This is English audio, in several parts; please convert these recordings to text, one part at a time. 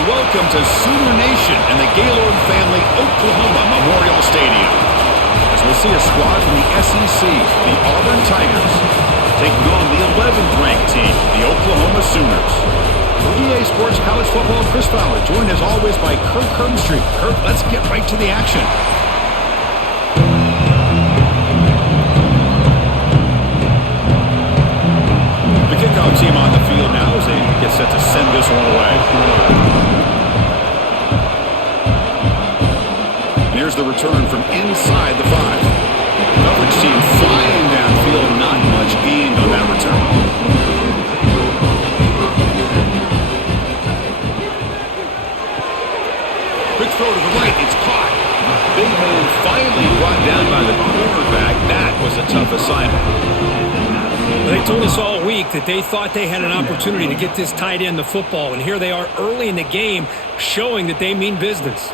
and welcome to Sooner Nation and the Gaylord Family Oklahoma Memorial Stadium. As we'll see a squad from the SEC, the Auburn Tigers, taking on the 11th ranked team, the Oklahoma Sooners. For EA Sports College Football, Chris Fowler, joined as always by Kirk Herbstreit. Kirk, let's get right to the action. The kickoff team on the field now as they get set to send this one away. And here's the return from inside the 5. Coverage team flying downfield, not much gained on that return. Quick throw to the right, it's caught. Big man finally brought down by the quarterback. That was a tough assignment. They told us all week that they thought they had an opportunity to get this tight end the football, and here they are early in the game showing that they mean business.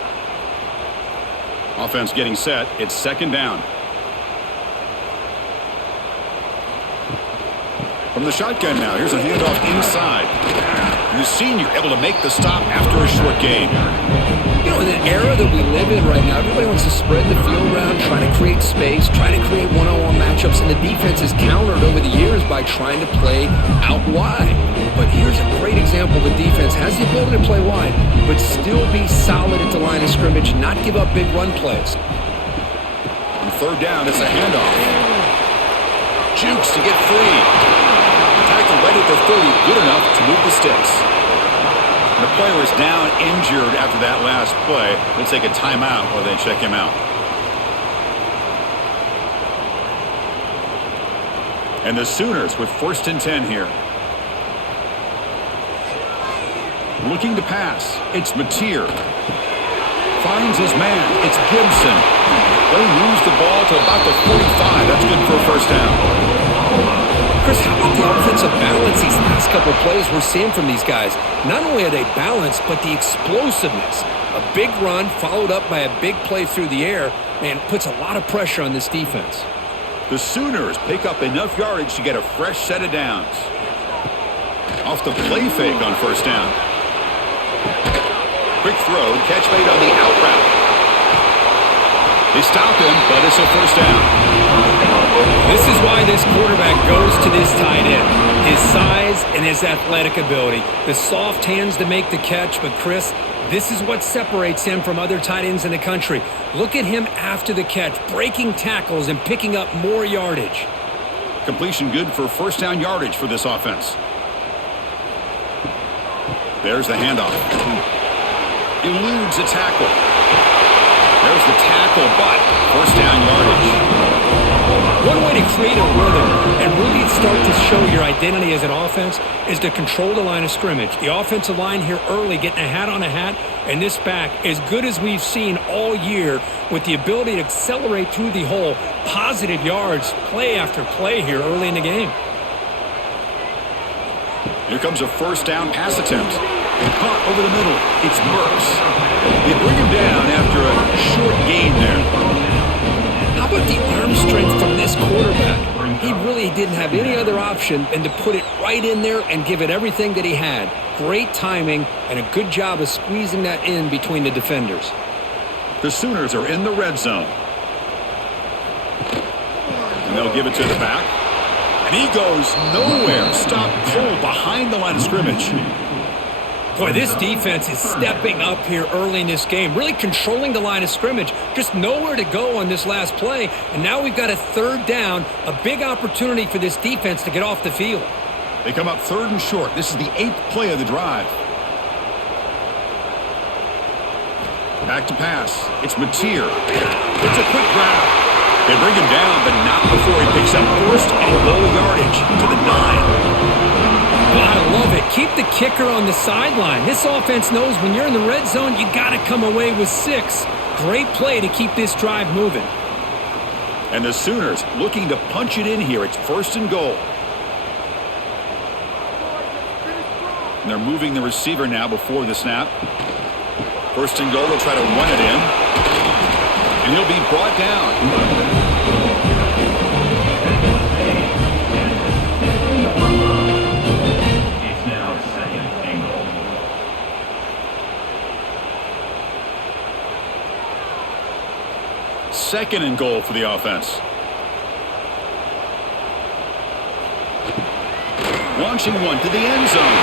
Offense getting set. It's second down. From the shotgun now, here's a handoff inside. And the senior able to make the stop after a short gain. You know, in the era that we live in right now, everybody wants to spread the field around, try to create space, try to create one-on-one matchups, and the defense has countered over the years by trying to play out wide. But here's a great example. The defense has the ability to play wide, but still be solid at the line of scrimmage, not give up big run plays. On third down, it's a handoff. Jukes to get free. Tackle right at the 30, good enough to move the sticks. The player is down injured after that last play. We'll take a timeout while they check him out. And the Sooners with 1st and 10 here. Looking to pass. It's Mateer. Finds his man. It's Gibson. They lose the ball to about the 45. That's good for a first down. Chris, how about the offensive balance these last couple of plays we're seeing from these guys? Not only are they balanced, but the explosiveness. A big run followed up by a big play through the air, and puts a lot of pressure on this defense. The Sooners pick up enough yardage to get a fresh set of downs. Off the play fake on first down. Quick throw, catch made on the out route. They stop him, but it's a first down. This is why this quarterback goes to this tight end. His size and his athletic ability. The soft hands to make the catch, but Chris, this is what separates him from other tight ends in the country. Look at him after the catch, breaking tackles and picking up more yardage. Completion good for first down yardage for this offense. There's the handoff. Eludes a tackle. There's the tackle, but first down yardage. One way to create a rhythm and really start to show your identity as an offense is to control the line of scrimmage. The offensive line here early getting a hat on a hat, and this back as good as we've seen all year with the ability to accelerate through the hole. Positive yards, play after play here early in the game. Here comes a first down pass attempt. Caught over the middle. It's Burks. They bring him down after a short gain there. How about the arm strength from this quarterback? He really didn't have any other option than to put it right in there and give it everything that he had. Great timing and a good job of squeezing that in between the defenders. The Sooners are in the red zone. And they'll give it to the back. And he goes nowhere. Stop cold behind the line of scrimmage. Boy, this defense is stepping up here early in this game, really controlling the line of scrimmage. Just nowhere to go on this last play, and now we've got a third down, a big opportunity for this defense to get off the field. They come up 3rd and short. This is the 8th play of the drive. Back to pass. It's Mateer. It's a quick grab. They bring him down, but not before he picks up first and goal yardage to the 9. I love it. Keep the kicker on the sideline. This offense knows when you're in the red zone, you got to come away with 6. Great play to keep this drive moving. And the Sooners looking to punch it in here. It's 1st and goal. And they're moving the receiver now before the snap. 1st and goal, they'll try to run it in. And he'll be brought down. 2nd and goal for the offense. Launching one to the end zone.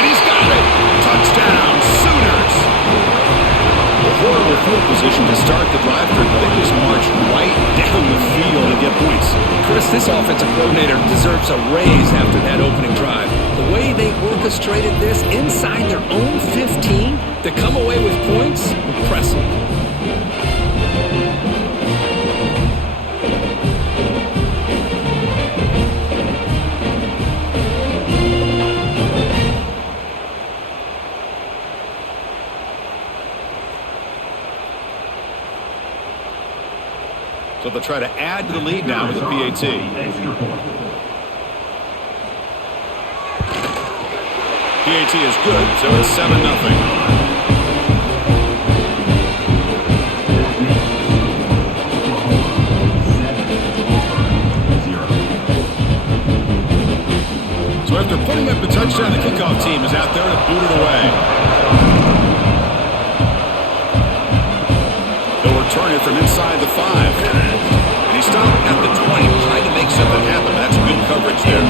And he's got it. Touchdown, Sooners. A horrible field position to start the drive, but they just march right down the field and get points. Chris, this offensive coordinator deserves a raise after that opening drive. The way they orchestrated this inside their own 15 to come away with points, impressive. So they'll try to add to the lead now with the PAT. PAT is good, so it's 7-0. So after putting up the touchdown, the kickoff team is out there to boot it away. They'll return it from inside the 5. And he stopped at the 20, trying to make something happen. That's good coverage there.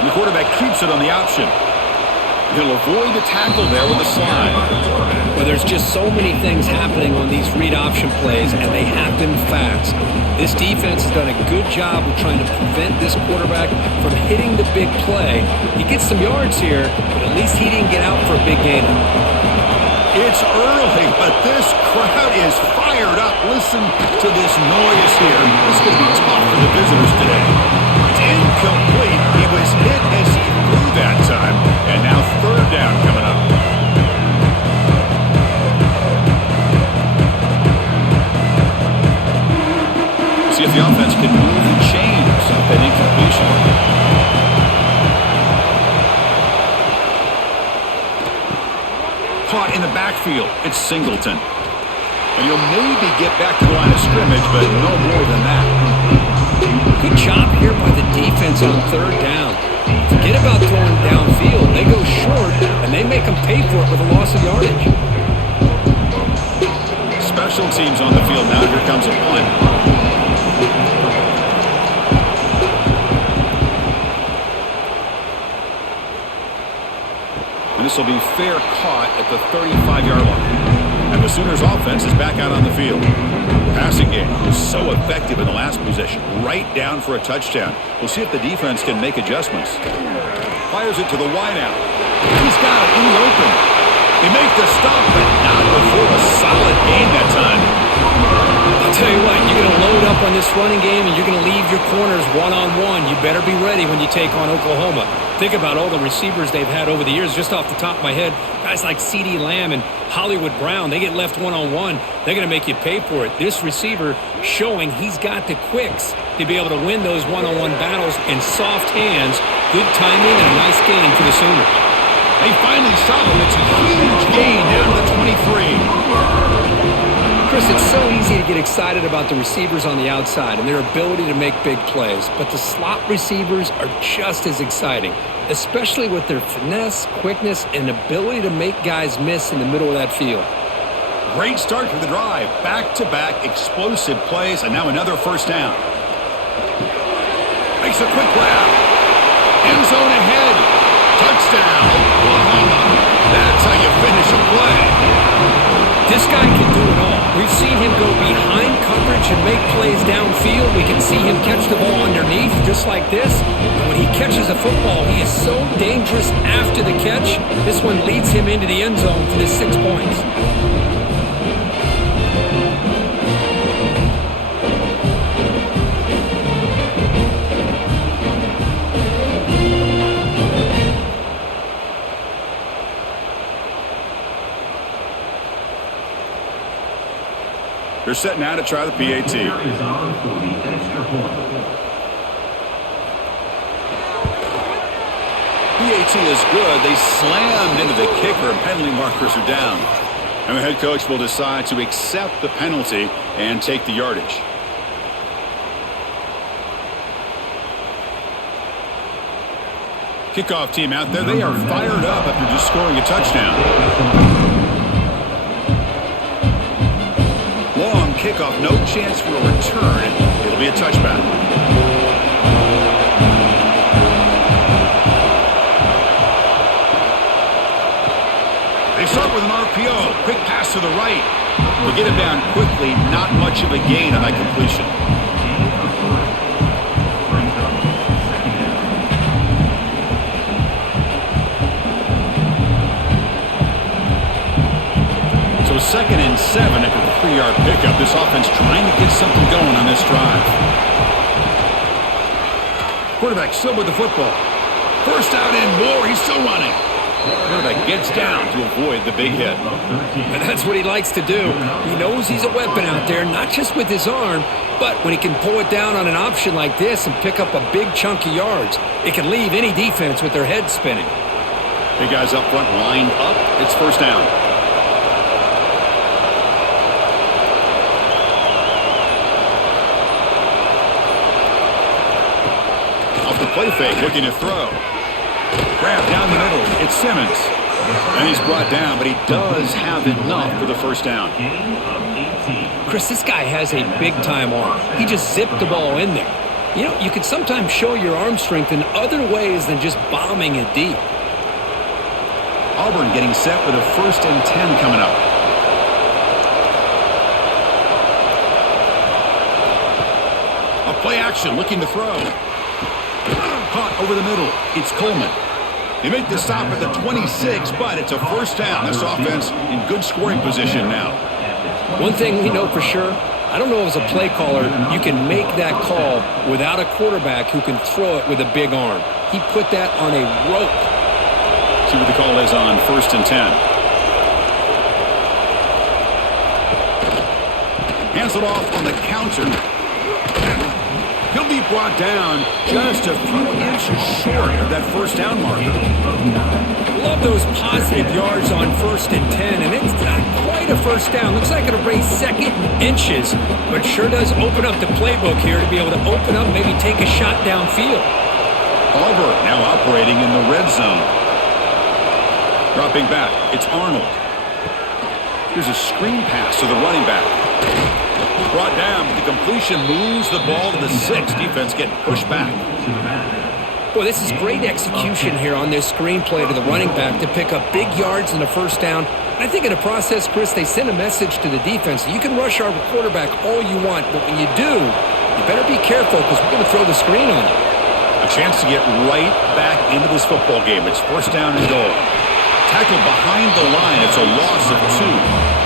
And the quarterback keeps it on the option. He'll avoid the tackle there with a slide. Well, there's just so many things happening on these read option plays, and they happen fast. This defense has done a good job of trying to prevent this quarterback from hitting the big play. He gets some yards here, but at least he didn't get out for a big gain. It's early, but this crowd is fired up. Listen to this noise here. This is going to be tough for the visitors today. It's incomplete. He was hit as he threw that time, and now 3rd down coming up. See if the offense can move and change that incompletion. Caught in the backfield. It's Singleton. And you'll maybe get back to the line of scrimmage, but no more than that. Good job here by the defense on 3rd down. Forget about throwing downfield. They go short, and they make them pay for it with a loss of yardage. Special teams on the field now. Here comes a punt. And this will be fair caught at the 35-yard line. And the Sooners offense is back out on the field. The passing game was so effective in the last possession, right down for a touchdown. We'll see if the defense can make adjustments. Fires it to the wideout. He's got it in the open. He makes the stop, but not before a solid gain that time. I'll tell you what, you're going to load up on this running game and you're going to leave your corners one-on-one. You better be ready when you take on Oklahoma. Think about all the receivers they've had over the years. Just off the top of my head, guys like CeeDee Lamb and Hollywood Brown, they get left one-on-one. They're going to make you pay for it. This receiver showing he's got the quicks to be able to win those one-on-one battles in soft hands. Good timing and a nice gain for the Sooners. They finally stop him. It's a huge gain down to the 23. Chris, it's so easy to get excited about the receivers on the outside and their ability to make big plays, but the slot receivers are just as exciting, especially with their finesse, quickness, and ability to make guys miss in the middle of that field. Great start to the drive. Back-to-back explosive plays, and now another 1st down. Makes a quick grab. End zone ahead. Touchdown, Oklahoma. That's how you finish a play. This guy can do it all. We've seen him go behind coverage and make plays downfield. We can see him catch the ball underneath just like this. And when he catches a football, he is so dangerous after the catch. This one leads him into the end zone for the 6 points. They're set now to try the PAT. PAT is good. They slammed into the kicker, and penalty markers are down. And the head coach will decide to accept the penalty and take the yardage. Kickoff team out there, they are fired up after just scoring a touchdown. Long kickoff, no chance for a return. It'll be a touchback. They start with an RPO. Quick pass to the right. They get him down quickly. Not much of a gain on that completion. So 2nd and 7 after the 3-yard pickup. This offense trying to get something going on this drive. Quarterback still with the football. First out and more. He's still running. Quarterback gets down to avoid the big hit. And that's what he likes to do. He knows he's a weapon out there, not just with his arm, but when he can pull it down on an option like this and pick up a big chunk of yards, it can leave any defense with their head spinning. Big guys up front lined up. It's first down. Off the play fake, looking to throw. Grab down the middle. It's Simmons. And he's brought down, but he does have enough for the first down. Chris, this guy has a big-time arm. He just zipped the ball in there. You know, you can sometimes show your arm strength in other ways than just bombing it deep. Auburn getting set with a 1st and 10 coming up. A play action, looking to throw. Caught over the middle. It's Coleman. They make the stop at the 26, but it's a first down. This offense in good scoring position now. One thing we know for sure, I don't know as a play caller, you can make that call without a quarterback who can throw it with a big arm. He put that on a rope. See what the call is on 1st and 10. Hands it off on the counter. He'll be brought down just a few inches short of that first down marker. Love those positive yards on 1st and 10, and it's not quite a first down. Looks like it'll raise 2nd inches, but sure does open up the playbook here to be able to open up, maybe take a shot downfield. Auburn now operating in the red zone. Dropping back, it's Arnold. Here's a screen pass to the running back. Brought down, but the completion moves the ball to the 6. Defense getting pushed back. Boy, this is great execution here on this screenplay to the running back to pick up big yards in the first down. And I think in the process, Chris, they send a message to the defense. You can rush our quarterback all you want, but when you do, you better be careful because we're going to throw the screen on you. A chance to get right back into this football game. It's first down and goal. Tackled behind the line. It's a loss of 2.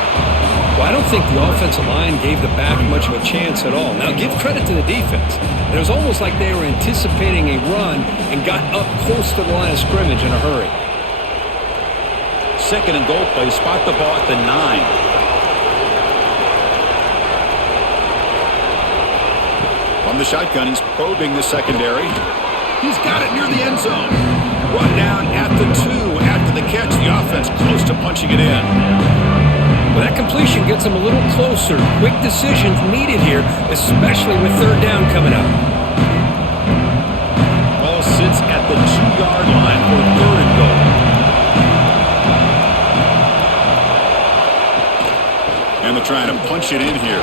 Well, I don't think the offensive line gave the back much of a chance at all. Now, give credit to the defense. It was almost like they were anticipating a run and got up close to the line of scrimmage in a hurry. 2nd and goal play. Spot the ball at the 9. From the shotgun, he's probing the secondary. He's got it near the end zone. Run down at the 2. After the catch, the offense close to punching it in. Well, that completion gets them a little closer. Quick decisions needed here, especially with 3rd down coming up. Ball sits at the 2-yard line for 3rd and goal. And they're trying to punch it in here.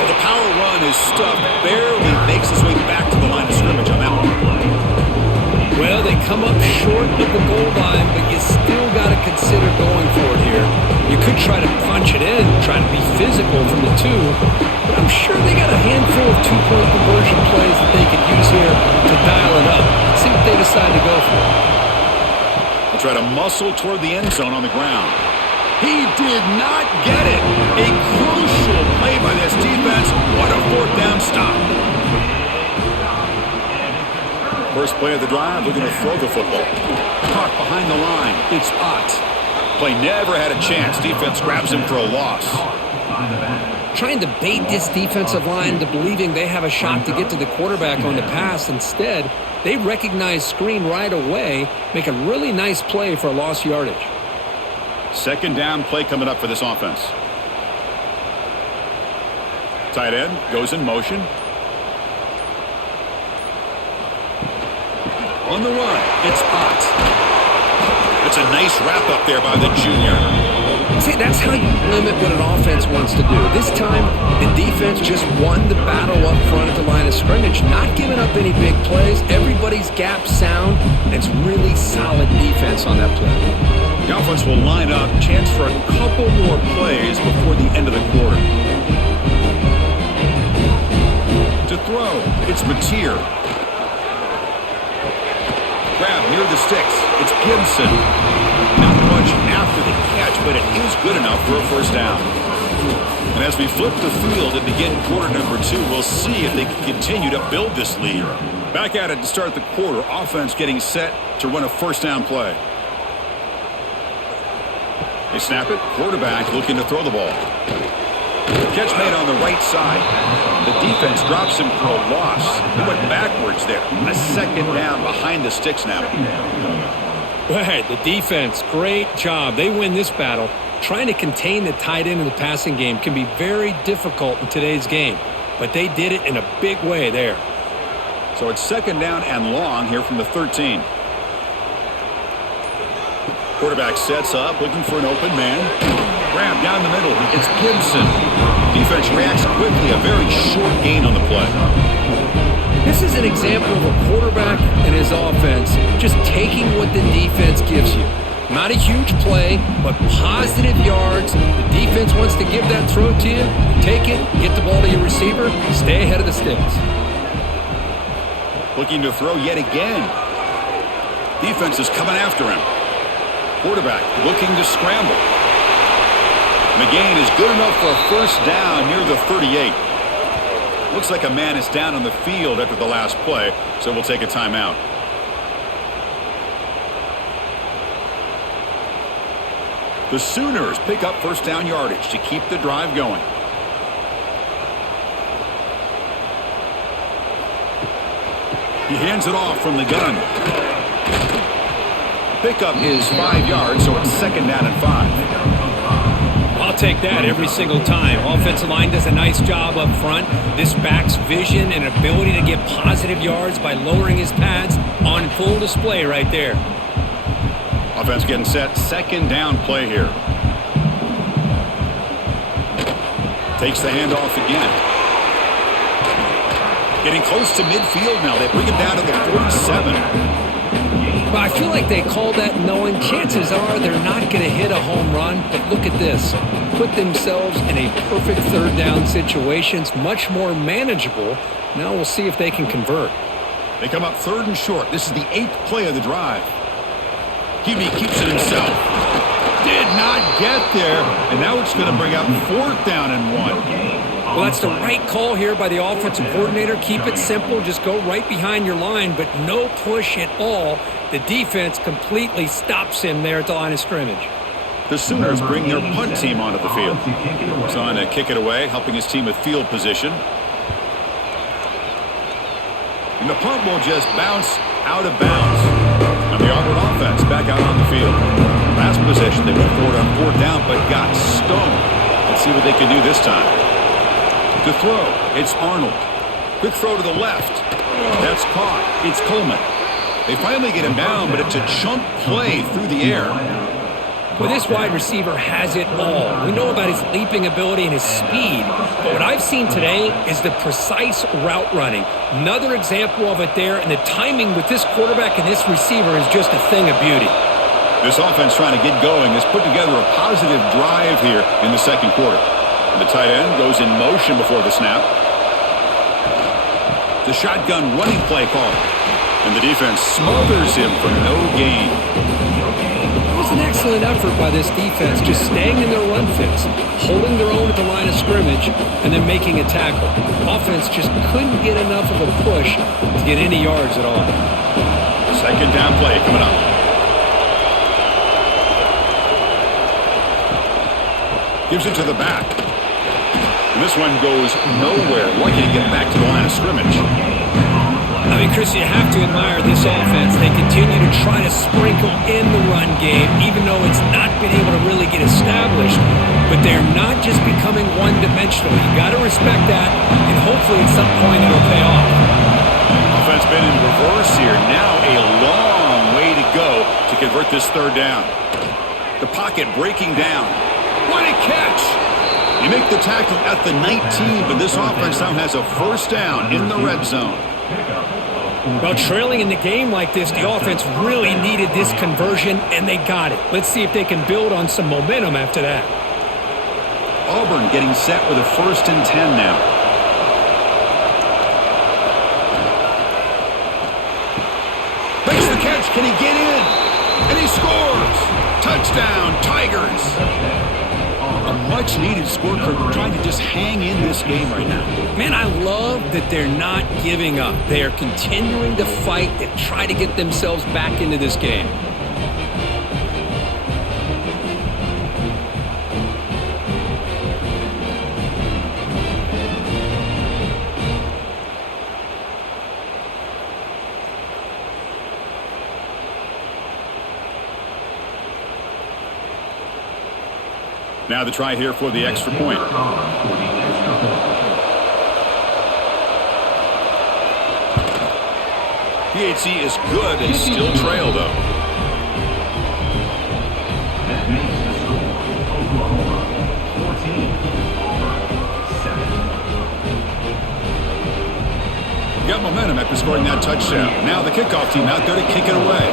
Well, the power run is stuffed. Barely makes his way back to the line of scrimmage on that one. Well, they come up short of the goal line, but you still got to consider going for it here. You could try to punch it in, try to be physical from the 2, but I'm sure they got a handful of 2-point conversion plays that they could use here to dial it up. Let's see what they decide to go for. They'll try to muscle toward the end zone on the ground. He did not get it. A crucial play by this defense. What a 4th down stop. First play of the drive, looking to throw the football. Caught behind the line. It's Potts. Play never had a chance. Defense grabs him for a loss. Trying to bait this defensive line into believing they have a shot to get to the quarterback on the pass. Instead, they recognize screen right away, make a really nice play for a lost yardage. 2nd down play coming up for this offense. Tight end goes in motion. On the run, it's Potts. It's a nice wrap-up there by the junior. See, that's how you limit what an offense wants to do. This time, the defense just won the battle up front at the line of scrimmage, not giving up any big plays. Everybody's gap sound, and it's really solid defense on that play. The offense will line up, chance for a couple more plays before the end of the quarter. To throw, it's Mateer. Grab near the sticks, it's Gibson. Not much after the catch, but it is good enough for a first down. And as we flip the field and begin quarter number 2, we'll see if they can continue to build this lead. Back at it to start the quarter, offense getting set to run a first down play. They snap it, quarterback looking to throw the ball. Catch made on the right side. The defense drops him for a loss. He went backwards there. A second down behind the sticks now. Right, the defense, great job. They win this battle. Trying to contain the tight end in the passing game can be very difficult in today's game, but they did it in a big way there. So it's second down and long here from the 13. Quarterback sets up, looking for an open man. Grab down the middle. It's Gibson. Defense reacts quickly. A very short gain on the play. This is an example of a quarterback and his offense just taking what the defense gives you. Not a huge play, but positive yards. The defense wants to give that throw to you. Take it, get the ball to your receiver, stay ahead of the sticks. Looking to throw yet again. Defense is coming after him. Quarterback looking to scramble. The gain is good enough for a first down near the 38. Looks like a man is down on the field after the last play, so we'll take a timeout. The Sooners pick up first down yardage to keep the drive going. He hands it off from the gun. Pickup is 5 yards, so it's second down and 5. I'll take that every single time. Offensive line does a nice job up front. This back's vision and ability to get positive yards by lowering his pads on full display right there. Offense getting set. Second down play here. Takes the handoff again. Getting close to midfield now. They bring him down to the 47. But I feel like they call that knowing chances are they're not going to hit a home run. But look at this. Put themselves in a perfect third down situation. It's much more manageable. Now we'll see if they can convert. They come up third and short. This is the 8th play of the drive. QB keeps it himself. Did not get there. And now it's going to bring up fourth down and 1. Well, that's the right call here by the offensive coordinator. Keep it simple. Just go right behind your line, but no push at all. The defense completely stops him there at the line of scrimmage. The Sooners bring their punt team onto the field. He's on to kick it away, helping his team with field position. And the punt will just bounce out of bounds. And the Auburn offense back out on the field. Last possession, they went forward on fourth down, but got stoned. Let's see what they can do this time. To throw, it's Arnold. Quick throw to the left. That's caught. It's Coleman. They finally get him down, but it's a chunk play through the air. Well, this wide receiver has it all. We know about his leaping ability and his speed, but what I've seen today is the precise route running. Another example of it there, and the timing with this quarterback and this receiver is just a thing of beauty. This offense trying to get going has put together a positive drive here in the second quarter. And the tight end goes in motion before the snap. The shotgun running play call. And the defense smothers him for no gain. It was an excellent effort by this defense, just staying in their run fits, holding their own at the line of scrimmage, and then making a tackle. Offense just couldn't get enough of a push to get any yards at all. Second down play coming up. Gives it to the back. And this one goes nowhere. Lucky to get back to the line of scrimmage. I mean, Chris, you have to admire this offense. They continue to try to sprinkle in the run game, even though it's not been able to really get established. But they're not just becoming one-dimensional. You got to respect that, and hopefully at some point it'll pay off. Offense spin in reverse here. Now a long way to go to convert this third down. The pocket breaking down. What a catch! You make the tackle at the 19, but this offense now has a first down in the red zone. Well, trailing in the game like this, the offense really needed this conversion, and they got it. Let's see if they can build on some momentum after that. Auburn getting set with a 1st and 10 now. Makes the catch. Can he get in? And he scores. Touchdown, Tigers. A much-needed score for trying to just hang in this game right now. Man, I love that they're not giving up. They are continuing to fight and try to get themselves back into this game. Now the try here for the extra point. PHC is good. They still trail, though. Got momentum after scoring that touchdown. Now the kickoff team out there to kick it away.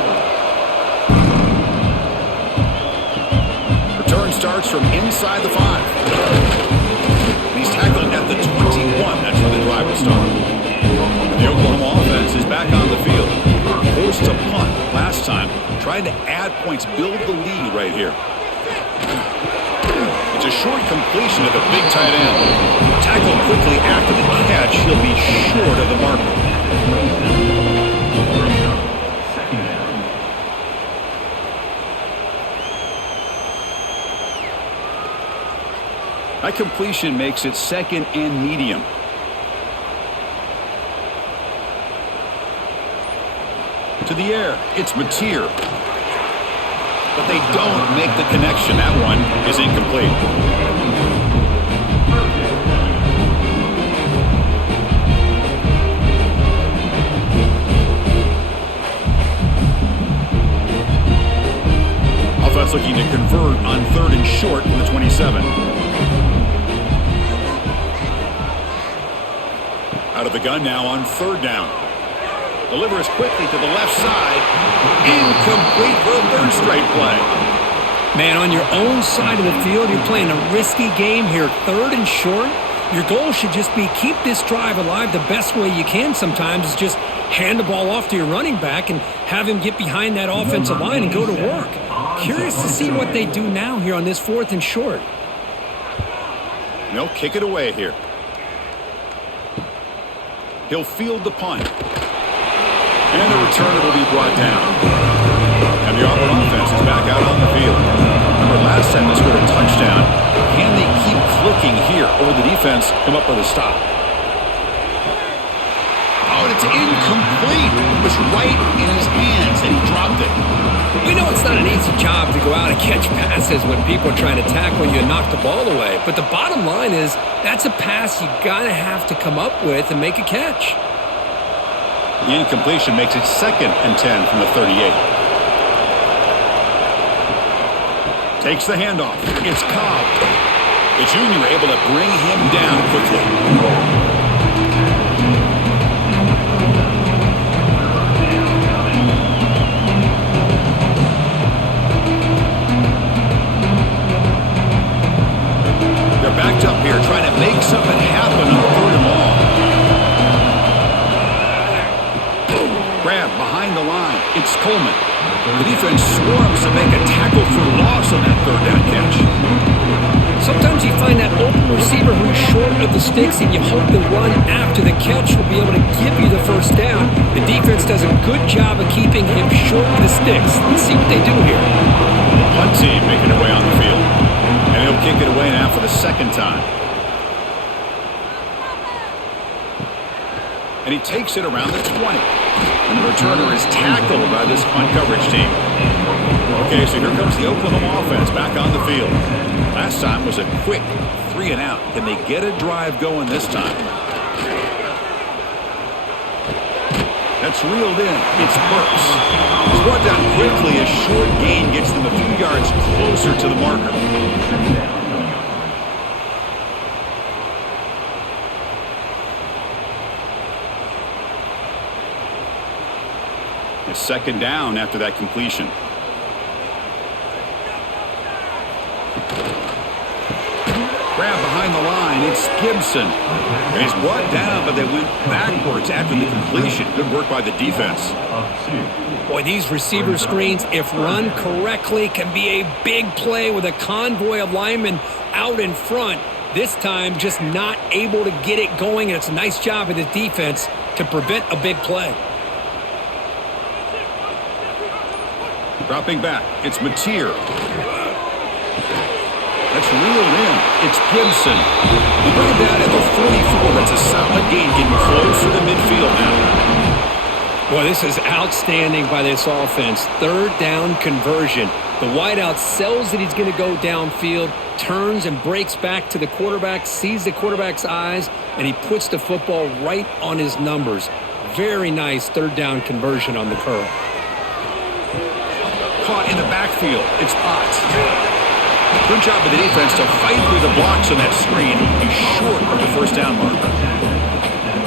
Return starts from inside the 5. He's tackled at the 21. That's where the drive will start. The Oklahoma offense is back on the field. Forced to punt last time. Trying to add points, build the lead right here. It's a short completion to the big tight end. Tackled quickly after the catch. He'll be short of the marker. That completion makes it 2nd and medium. To the air, it's Mateer. But they don't make the connection. That one is incomplete. Offense looking to convert on 3rd and short from the 27. Out of the gun now on 3rd down. Delivers quickly to the left side. Incomplete for a 3rd straight play. Man, on your own side of the field, you're playing a risky game here. 3rd and short. Your goal should just be keep this drive alive the best way you can sometimes is just hand the ball off to your running back and have him get behind that offensive line and go to work. Curious to see what they do now here on this 4th and short. They'll kick it away here. He'll field the punt. And the returner will be brought down. And the Auburn offense is back out on the field. Remember last time they scored a touchdown. Can they keep clicking here? Or will the defense come up with a stop? Oh, and it's incomplete. It was right in his hands, and he dropped it. We know it's not an easy job to go out and catch passes when people are trying to tackle you and knock the ball away. But the bottom line is that's a pass you gotta have to come up with and make a catch. The incompletion makes it 2nd and 10 from the 38. Takes the handoff. It's Cobb. The junior able to bring him down quickly. They're backed up here trying to make something happen on 3rd and long. Grab behind the line. It's Coleman. The defense swarms to make a tackle for loss on that 3rd down catch. Sometimes you find that open receiver who's short of the sticks and you hope the run after the catch will be able to give you the 1st down. The defense does a good job of keeping him short of the sticks. Let's see what they do here. Punt team making their way on the field. And he'll kick it away now for the 2nd time. And he takes it around the 20. And the returner is tackled by this punt coverage team. Okay, so here comes the Oklahoma offense back on the field. Last time was a quick 3 and out. Can they get a drive going this time? That's reeled in. It's Burks. He's brought down quickly. A short gain gets them a few yards closer to the marker. It's second down after that completion. Grab behind the line. It's Gibson. And he's brought down, but they went backwards after the completion. Good work by the defense. Boy, these receiver screens, if run correctly, can be a big play with a convoy of linemen out in front. This time, just not able to get it going, and it's a nice job of the defense to prevent a big play. Dropping back, it's Mateer. That's reeled in. It's Gibson. They bring it down at the 44. That's a solid gain, getting closer to midfield now. Boy, this is outstanding by this offense. Third down conversion. The wideout sells that he's going to go downfield, turns and breaks back to the quarterback, sees the quarterback's eyes, and he puts the football right on his numbers. Very nice third down conversion on the curl. Caught in the backfield. It's Potts. Good job of the defense to fight through the blocks on that screen. He's short of the first down marker.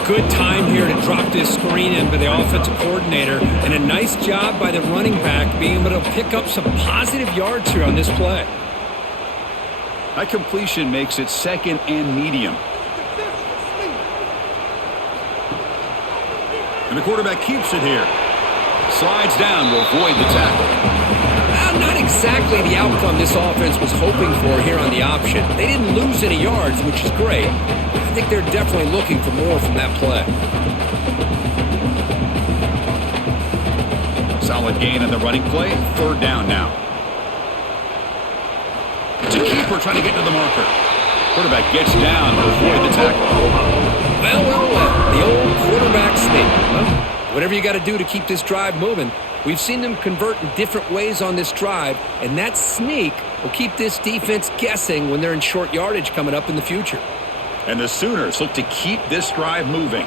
Good time here to drop this screen in by the offensive coordinator, and a nice job by the running back being able to pick up some positive yards here on this play. That completion makes it second and medium. And the quarterback keeps it here. Slides down to avoid the tackle. Not exactly the outcome this offense was hoping for here on the option. They didn't lose any yards, which is great. I think they're definitely looking for more from that play. Solid gain on the running play. Third down now. It's a keeper trying to get to the marker. Quarterback gets down to avoid the tackle. Well. The old quarterback sneak. Well, whatever you got to do to keep this drive moving. We've seen them convert in different ways on this drive, and that sneak will keep this defense guessing when they're in short yardage coming up in the future. And the Sooners look to keep this drive moving.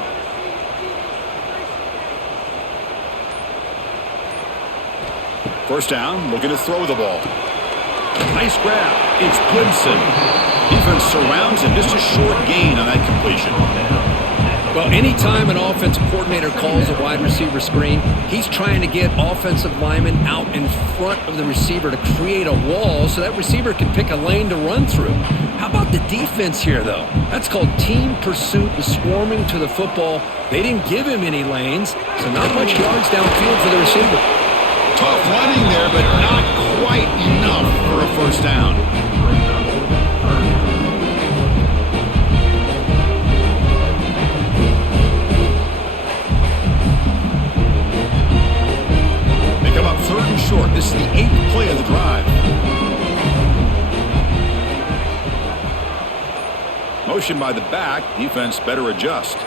First down, looking to throw the ball. Nice grab. It's Gibson. Defense surrounds him. Just a short gain on that completion. Well, anytime an offensive coordinator calls a wide receiver screen, he's trying to get offensive linemen out in front of the receiver to create a wall so that receiver can pick a lane to run through. How about the defense here, though? That's called team pursuit and swarming to the football. They didn't give him any lanes, so not much yards downfield for the receiver. Tough running there, but not quite enough for a first down. Third and short. This is the 8th play of the drive. Motion by the back. Defense better adjust.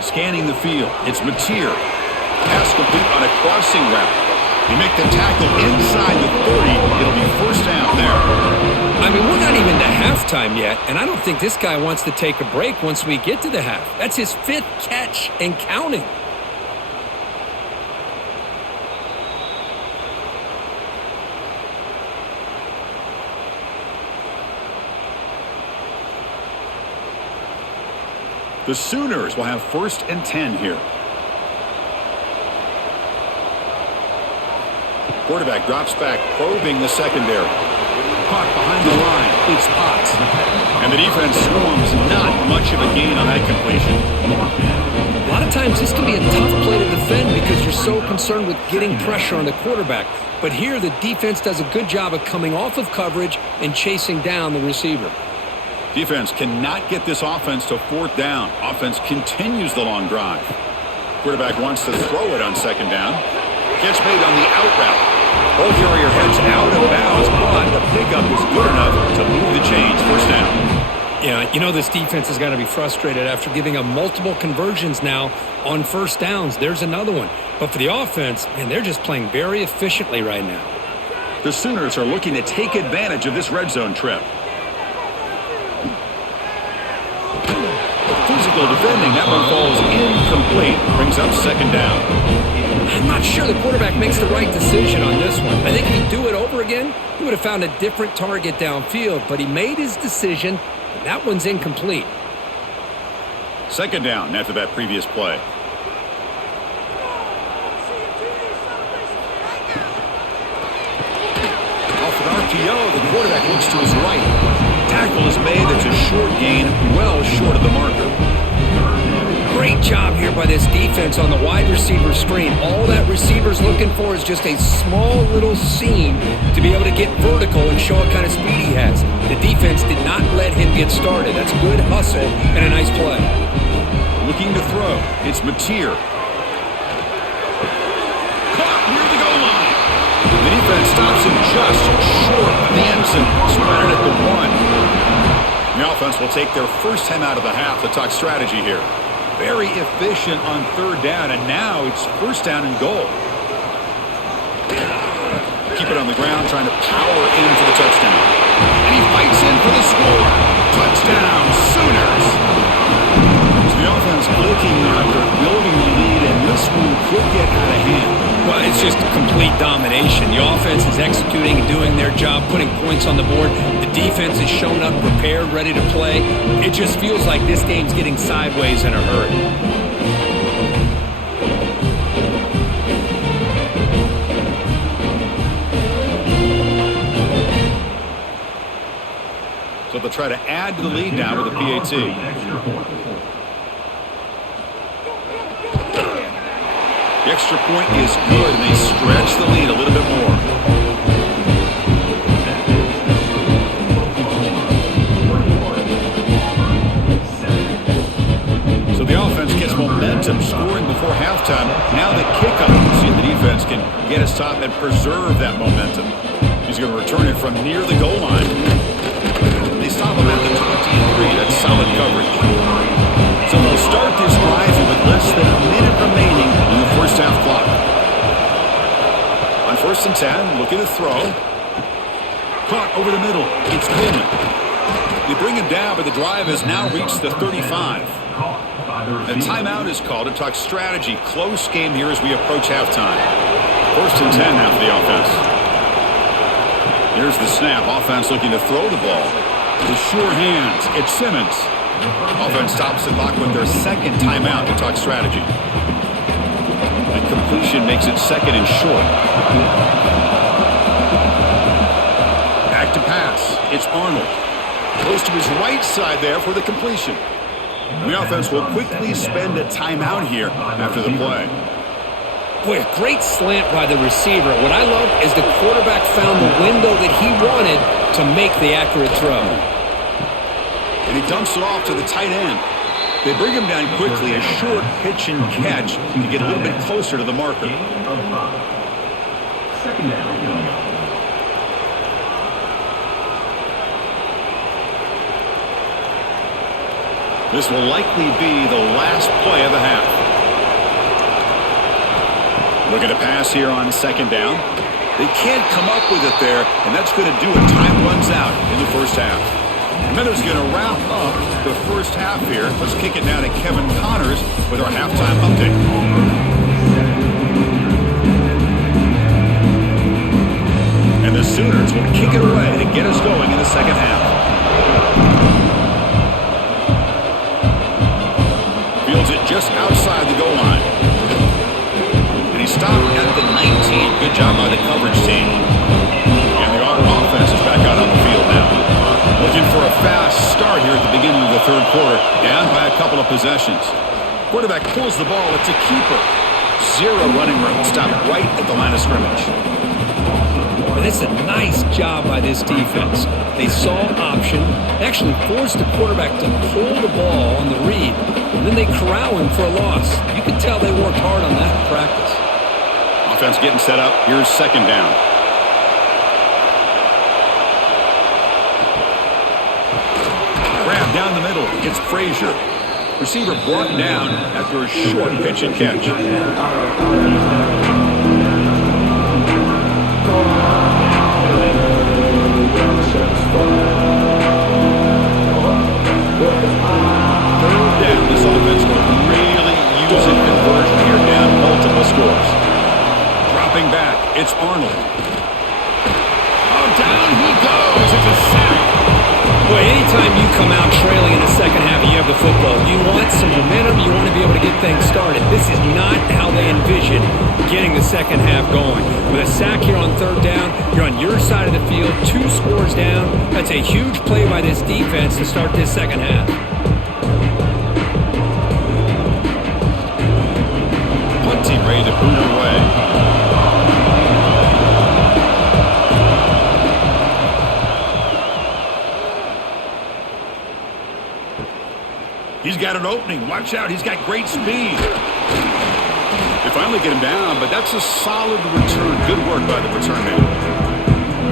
Scanning the field. It's Mateer. Pass complete on a crossing route. They make the tackle inside the 30. It'll be first down there. I mean, we're not even to halftime yet, and I don't think this guy wants to take a break once we get to the half. That's his 5th catch and counting. The Sooners will have first and 10 here. Quarterback drops back, probing the secondary. Caught behind the line. It's Potts. And the defense swarms. Not much of a gain on that completion. A lot of times this can be a tough play to defend because you're so concerned with getting pressure on the quarterback. But here the defense does a good job of coming off of coverage and chasing down the receiver. Defense cannot get this offense to fourth down. Offense continues the long drive. Quarterback wants to throw it on second down. Catch made on the out route. Ball carrier heads out of bounds, but the pickup is good enough to move the chains. First down. Yeah, you know this defense has got to be frustrated after giving up multiple conversions now on first downs. There's another one. But for the offense, man, they're just playing very efficiently right now. The Sooners are looking to take advantage of this red zone trip. Physical defending. That one falls in. incomplete. Brings up second down. I'm not sure the quarterback makes the right decision on this one. I think if he'd do it over again, he would have found a different target downfield, but he made his decision, and that one's incomplete. Second down after that previous play. Off an RPO, the quarterback looks to his right. Tackle is made. It's a short gain, well short of the marker. Great job here by this defense on the wide receiver screen. All that receiver's looking for is just a small little seam to be able to get vertical and show what kind of speed he has. The defense did not let him get started. That's good hustle and a nice play. Looking to throw. It's Mateer. Caught near the goal line. The defense stops him just short of the end zone. Spotted at the 1. The offense will take their first time out of the half to talk strategy here. Very efficient on third down, and now it's first down and goal. Keep it on the ground, trying to power in for the touchdown. And he fights in for the score. Touchdown, Sooners. So the offense clicking now. They're building the lead, and this one could get out of hand. Well, it's just complete domination. The offense is executing and doing their job, putting points on the board. The defense is shown up, prepared, ready to play. It just feels like this game's getting sideways in a hurry. So they'll try to add to the lead now with a PAT. The extra point is good, and they stretch the lead a little bit more. So the offense gets momentum, scoring before halftime. Now the kickoff. See if the defense can get a stop and preserve that momentum. He's going to return it from near the goal line. They stop him at the 23. That's solid coverage. So they'll start this drive with less than a minute remaining in the first half clock. On 1st and 10, looking to throw. Caught over the middle. It's Coleman. They bring him down, but the drive has now reached the 35. A timeout is called to talk strategy. Close game here as we approach halftime. 1st and 10 now for the offense. Here's the snap. Offense looking to throw the ball. With sure hands, it's Simmons. Offense stops the clock with their second timeout to talk strategy. The completion makes it second and short. Back to pass. It's Arnold. Close to his right side there for the completion. The offense will quickly spend a timeout here after the play. Boy, a great slant by the receiver. What I love is the quarterback found the window that he wanted to make the accurate throw. And he dumps it off to the tight end. They bring him down quickly, a short pitch and catch to get a little bit closer to the marker. Second down. This will likely be the last play of the half. Looking to pass here on second down. They can't come up with it there, and that's going to do it. Time runs out in the first half. Miller's going to wrap up the first half here. Let's kick it now to Kevin Connors with our halftime update. And the Sooners will kick it away to get us going in the second half. Fields it just outside the goal line. And he stopped at the 19. Good job by the coverage team. And the Auburn offense is back out on the field now. Looking for a fast start here at the beginning of the third quarter. Down by a couple of possessions. Quarterback pulls the ball. It's a keeper. Zero running room. Stopped right at the line of scrimmage. But it's a nice job by this defense. They saw option, actually forced the quarterback to pull the ball on the read, and then they corral him for a loss. You can tell they worked hard on that in practice. Offense getting set up. Here's second down. Grab down the middle. It's Frazier. Receiver brought down after a short pitch and catch. Third down. This offense will really use Coming back, it's Arnold. Oh, down he goes. It's a sack. Boy, anytime you come out trailing in the second half and you have the football, you want some momentum, you want to be able to get things started. This is not how they envision getting the second half going. With a sack here on third down, you're on your side of the field, 2 scores down. That's a huge play by this defense to start this second half. Punt team ready to boot it away. He's got an opening. Watch out. He's got great speed. They finally get him down, but that's a solid return. Good work by the return man.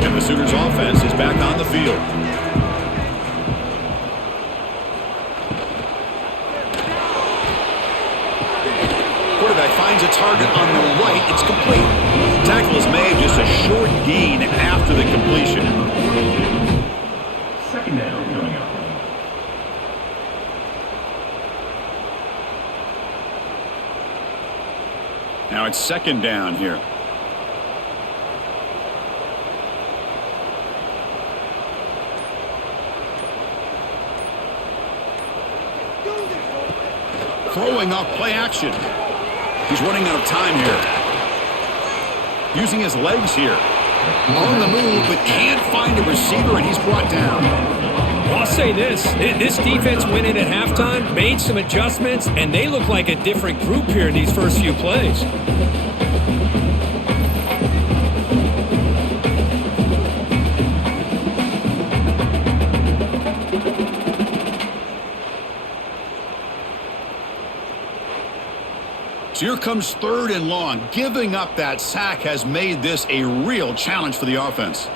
And the Sooners offense is back on the field. Quarterback finds a target on the right. It's complete. Tackle is made, just a short gain after the completion. Second down coming up. Now it's second down here. Throwing off play action. He's running out of time here. Using his legs here. On the move, but can't find a receiver, and he's brought down. I'll say this defense went in at halftime, made some adjustments, and they look like a different group here in these first few plays. So here comes third and long. Giving up that sack has made this a real challenge for the offense.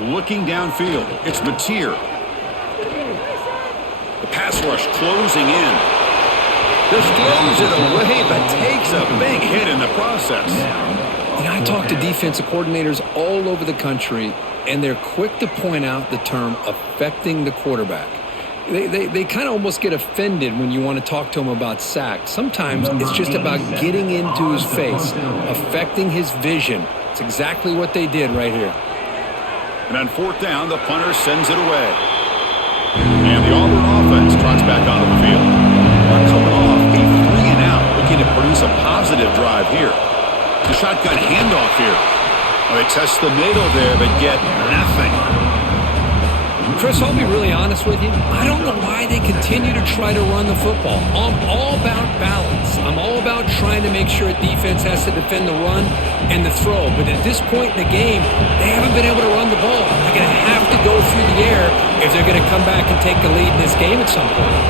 Looking downfield, it's Mateer. The pass rush closing in. Just throws it away, but takes a big hit in the process. I talk to defensive coordinators all over the country, and they're quick to point out the term affecting the quarterback. They kind of almost get offended when you want to talk to them about sacks. Sometimes it's just about getting into his face, affecting his vision. It's exactly what they did right here. And on fourth down, the punter sends it away. And the Auburn offense trots back onto the field. They're coming off a 3-and-out, looking to produce a positive drive here. The shotgun handoff here. Well, they test the middle there, but get nothing. Chris, I'll be really honest with you. I don't know why they continue to try to run the football. I'm all about balance. I'm all about trying to make sure a defense has to defend the run and the throw. But at this point in the game, they haven't been able to run the ball. They're going to have to go through the air if they're going to come back and take the lead in this game at some point.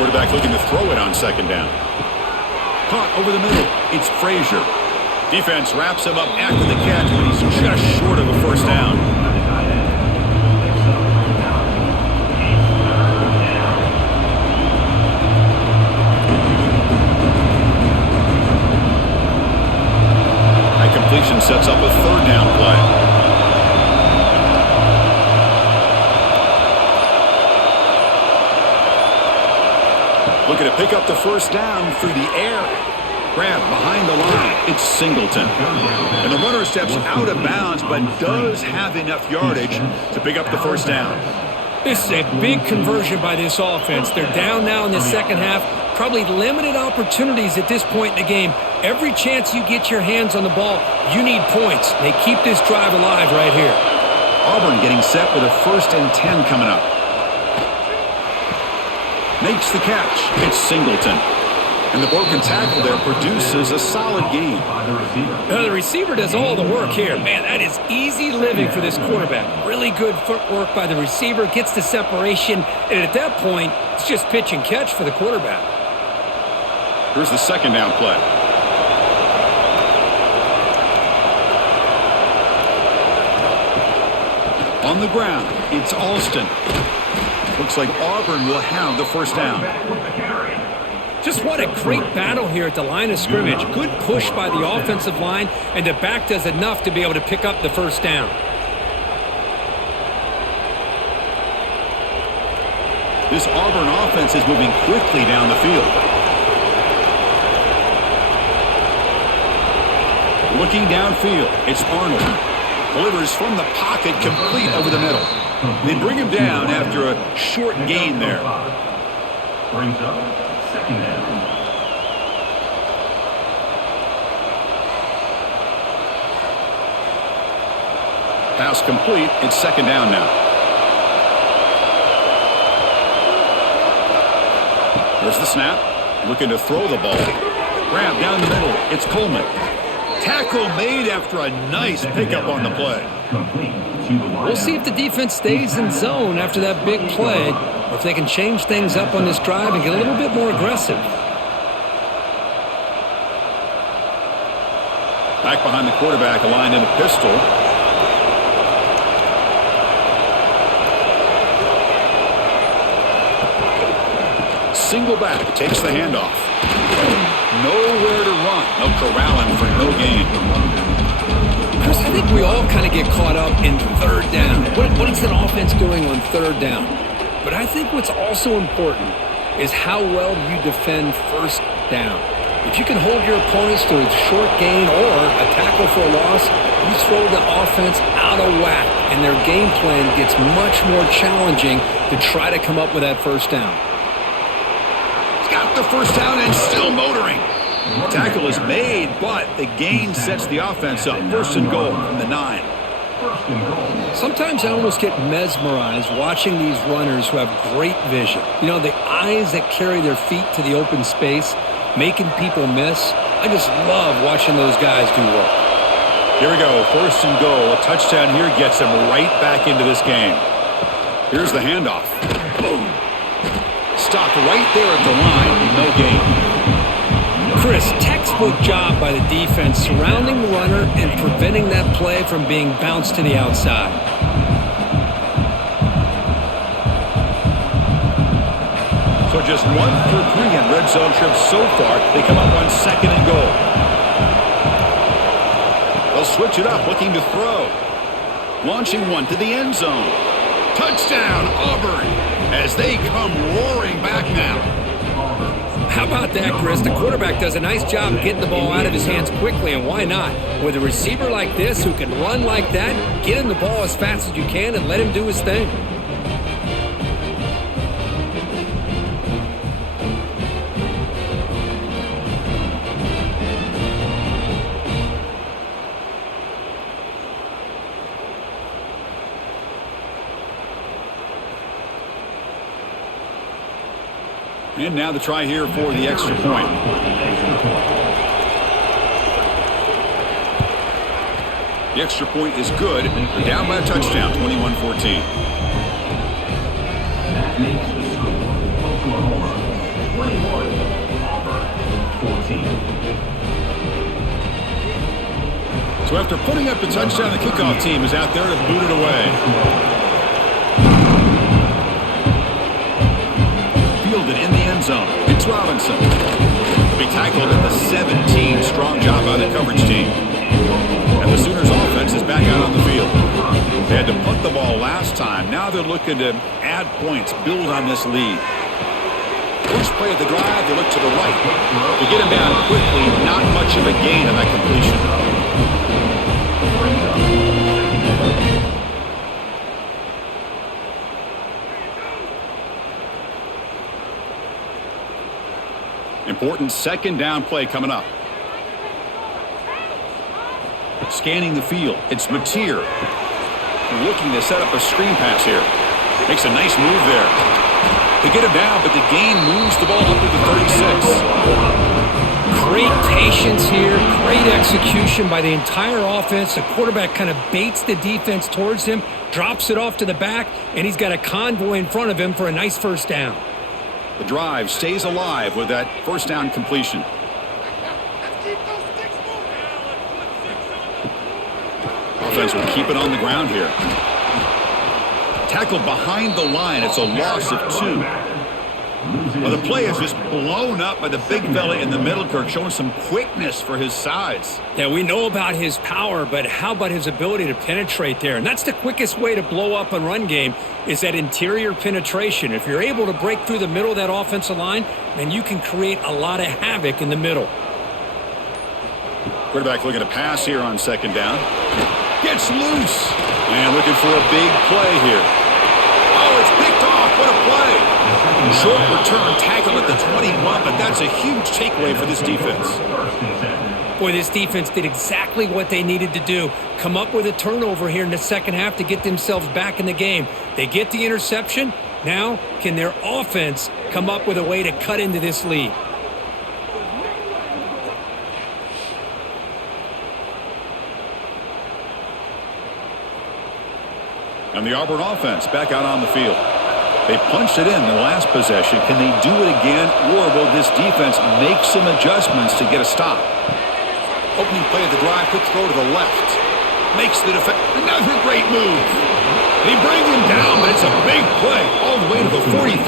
Quarterback looking to throw it on second down. Caught over the middle. It's Frazier. Defense wraps him up after the catch, but he's just short of a first down. Completion sets up a third down play. Looking to pick up the first down through the air. Grab behind the line. It's Singleton. And the runner steps out of bounds, but does have enough yardage to pick up the first down. This is a big conversion by this offense. They're down now in the second half. Probably limited opportunities at this point in the game. Every chance you get your hands on the ball, you need points. They keep this drive alive right here. Auburn getting set with a 1st and 10 coming up. Makes the catch. It's Singleton. And the broken tackle there produces a solid gain. The receiver does all the work here. Man, that is easy living for this quarterback. Really good footwork by the receiver. Gets the separation. And at that point, it's just pitch and catch for the quarterback. Here's the second down play. On the ground, it's Alston. Looks like Auburn will have the first down. Just what a great battle here at the line of scrimmage. Good push by the offensive line, and the back does enough to be able to pick up the first down. This Auburn offense is moving quickly down the field. Looking downfield, it's Arnold. Delivers from the pocket, complete over the middle. They bring him down after a short gain there. Brings up second down. Pass complete. It's second down now. There's the snap. Looking to throw the ball. Grab down the middle. It's Coleman. Tackle made after a nice pickup on the play. We'll see if the defense stays in zone after that big play, or if they can change things up on this drive and get a little bit more aggressive. Back behind the quarterback, aligned in a pistol. Single back, takes the handoff. Nowhere to run. No corralling for no gain. Chris, I think we all kind of get caught up in third down. What is an offense doing on third down? But I think what's also important is how well you defend first down. If you can hold your opponents to a short gain or a tackle for a loss, you throw the offense out of whack, and their game plan gets much more challenging to try to come up with that first down. Got the first down and still motoring. Tackle is made, but the gain sets the offense up. First and goal from the 9. Sometimes I almost get mesmerized watching these runners who have great vision. You know, the eyes that carry their feet to the open space, making people miss. I just love watching those guys do work. Here we go. First and goal. A touchdown here gets them right back into this game. Here's the handoff. Boom. Stopped right there at the line. No gain. Chris, textbook job by the defense surrounding the runner and preventing that play from being bounced to the outside. So just 1 for 3 in red zone trips so far. They come up on second and goal. They'll switch it up, looking to throw. Launching one to the end zone. Touchdown, Auburn, as they come roaring back now. How about that, Chris? The quarterback does a nice job getting the ball out of his hands quickly, and why not? With a receiver like this who can run like that, get him the ball as fast as you can and let him do his thing. And now the try here for the extra point. The extra point is good. They're down by a touchdown, 21-14. That makes the score Oklahoma 21, Auburn 14. So after putting up the touchdown, the kickoff team is out there to boot it away. Fielded in the end zone. It's Robinson. He'll be tackled at the 17. Strong job by the coverage team. And the Sooners offense is back out on the field. They had to punt the ball last time. Now they're looking to add points, build on this lead. First play of the drive, they look to the right. To get him down quickly, not much of a gain on that completion. Important second down play coming up. Scanning the field. It's Mateer. Looking to set up a screen pass here. Makes a nice move there. To get him down, but the gain moves the ball up to the 36. Great patience here. Great execution by the entire offense. The quarterback kind of baits the defense towards him, drops it off to the back, and he's got a convoy in front of him for a nice first down. The drive stays alive with that first down completion. Offense will keep it on the ground here. Tackled behind the line. It's a loss of 2. Well, the play is just blown up by the big fella in the middle, Kirk, showing some quickness for his size. Yeah, we know about his power, but how about his ability to penetrate there? And that's the quickest way to blow up a run game is that interior penetration. If you're able to break through the middle of that offensive line, then you can create a lot of havoc in the middle. Quarterback looking to pass here on second down. Gets loose. And looking for a big play here. Oh, it's picked off. What a play. Short return tackle at the 21, but that's a huge takeaway for this defense. Boy, this defense did exactly what they needed to do. Come up with a turnover here in the second half to get themselves back in the game. They get the interception. Now, can their offense come up with a way to cut into this lead? And the Auburn offense back out on the field. They punched it in the last possession. Can they do it again, or will this defense make some adjustments to get a stop? Opening play of the drive, quick throw to the left. Makes the defense. Another great move. They bring him down, but it's a big play all the way to the 43.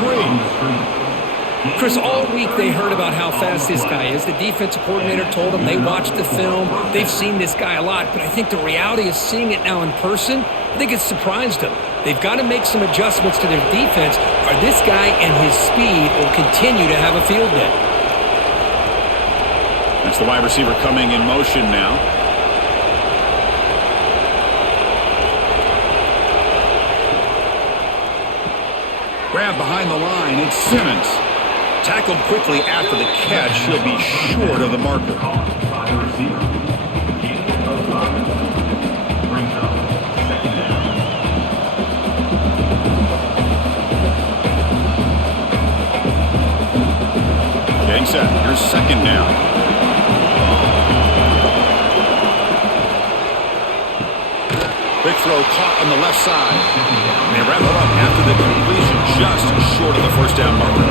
Chris, all week they heard about how fast this guy is. The defensive coordinator told them they watched the film. They've seen this guy a lot, but I think the reality is seeing it now in person, I think it's surprised them. They've got to make some adjustments to their defense, or this guy and his speed will continue to have a field day. That's the wide receiver coming in motion now. Grab behind the line, it's Simmons. Tackled quickly after the catch. He'll be short of the marker. Getting set. Here's second down. Quick throw caught on the left side. They wrap it up after the completion, just short of the first down marker.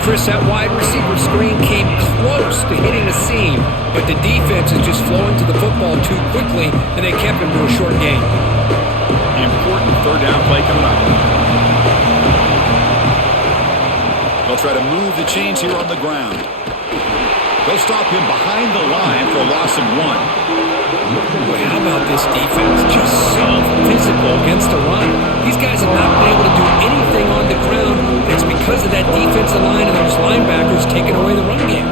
Chris, that wide receiver screen came close to hitting the seam, but the defense is just flowing to the football too quickly, and they kept him to a short gain. Important third down play coming up. They'll try to move the chains here on the ground. They'll stop him behind the line for a loss of 1. Boy, how about this defense? Just so physical against the run. These guys have not been able to do anything on the ground. It's because of that defensive line and those linebackers taking away the run game.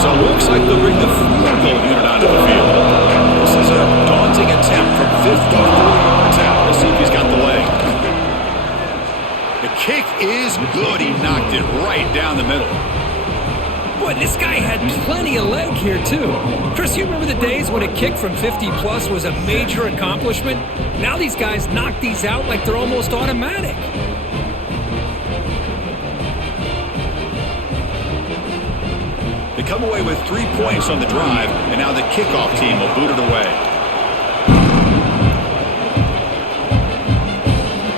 So it looks like they'll bring the field goal unit onto the field. This is a daunting attempt from 54 yards out. Let's see if he's got the leg. The kick is good. He knocked it right down the middle. Boy, this guy had plenty of leg here, too. Chris, you remember the days when a kick from 50-plus was a major accomplishment? Now these guys knock these out like they're almost automatic. They come away with 3 points on the drive, and now the kickoff team will boot it away.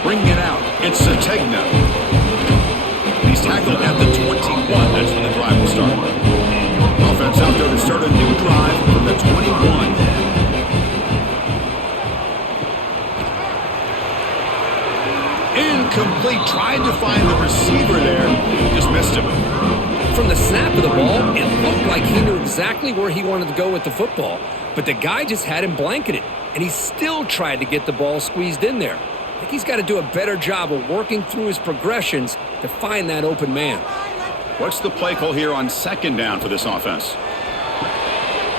Bringing it out, it's Sategna. He's tackled at the 21. That's when the drive will start. Offense out there to start a new drive from the 21. Incomplete. Tried to find the receiver there. Just missed him. From the snap of the ball, it looked like he knew exactly where he wanted to go with the football. But the guy just had him blanketed, and he still tried to get the ball squeezed in there. I think he's got to do a better job of working through his progressions to find that open man. What's the play call here on second down for this offense?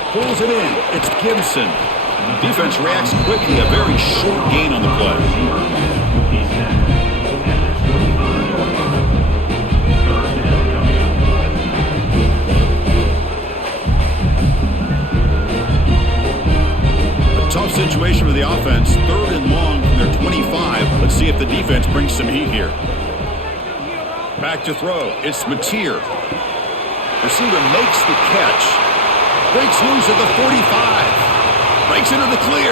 Pulls it in. It's Gibson. Defense reacts quickly. A very short gain on the play. Tough situation for the offense. 3rd and long from their 25. Let's see if the defense brings some heat here. Back to throw. It's Mateer. Receiver makes the catch. Breaks loose at the 45. Breaks into the clear.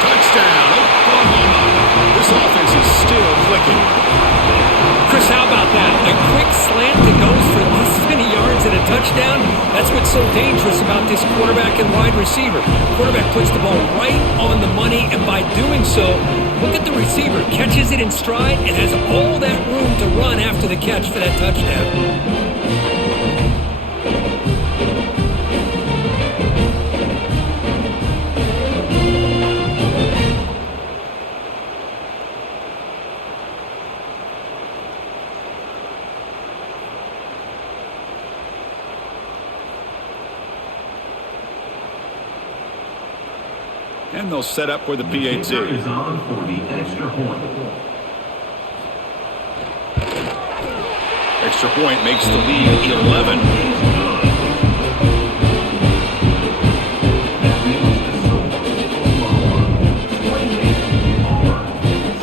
Touchdown, Oklahoma. This offense is still clicking. Chris, how about that? A quick slant that goes for this many yards and a touchdown. That's what's so dangerous about this quarterback and wide receiver. Quarterback puts the ball right on the money, and by doing so, look at the receiver. Catches it in stride and has all that room to run after the catch for that touchdown. And they'll set up for the PAT. Kicker is on for the extra point. Extra point makes the lead 11.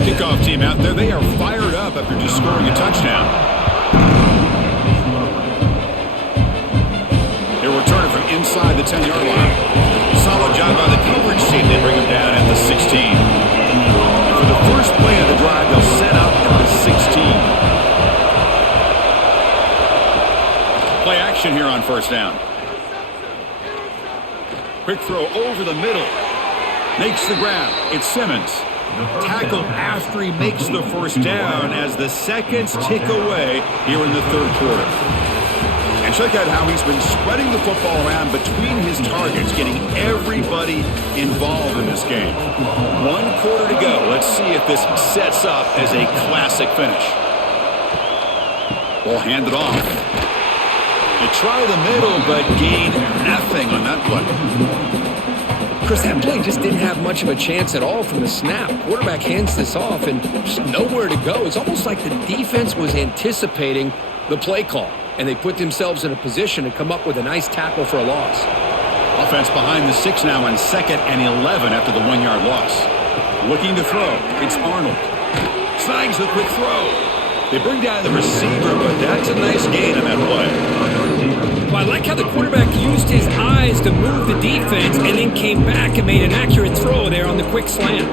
Kickoff team out there. They are fired up after just scoring a touchdown. He'll return it from inside the 10-yard line. Solid job by the coverage team. They bring him down at the 16. For the first play of the drive, they'll set up at the 16. Play action here on first down. Quick throw over the middle. Makes the grab. It's Simmons. Tackle after he makes the first down as the seconds tick away here in the third quarter. And check out how he's been spreading the football around between his targets, getting everybody involved in this game. 1 quarter to go. Let's see if this sets up as a classic finish. Ball handed off. They try the middle, but gain nothing on that play. Chris, that play just didn't have much of a chance at all from the snap. Quarterback hands this off and just nowhere to go. It's almost like the defense was anticipating the play call, and they put themselves in a position to come up with a nice tackle for a loss. Offense behind the 6 now on 2nd and 11 after the 1-yard loss. Looking to throw. It's Arnold. Snags the quick throw. They bring down the receiver, but that's a nice gain on that play. Well, I like how the quarterback used his eyes to move the defense and then came back and made an accurate throw there on the quick slant.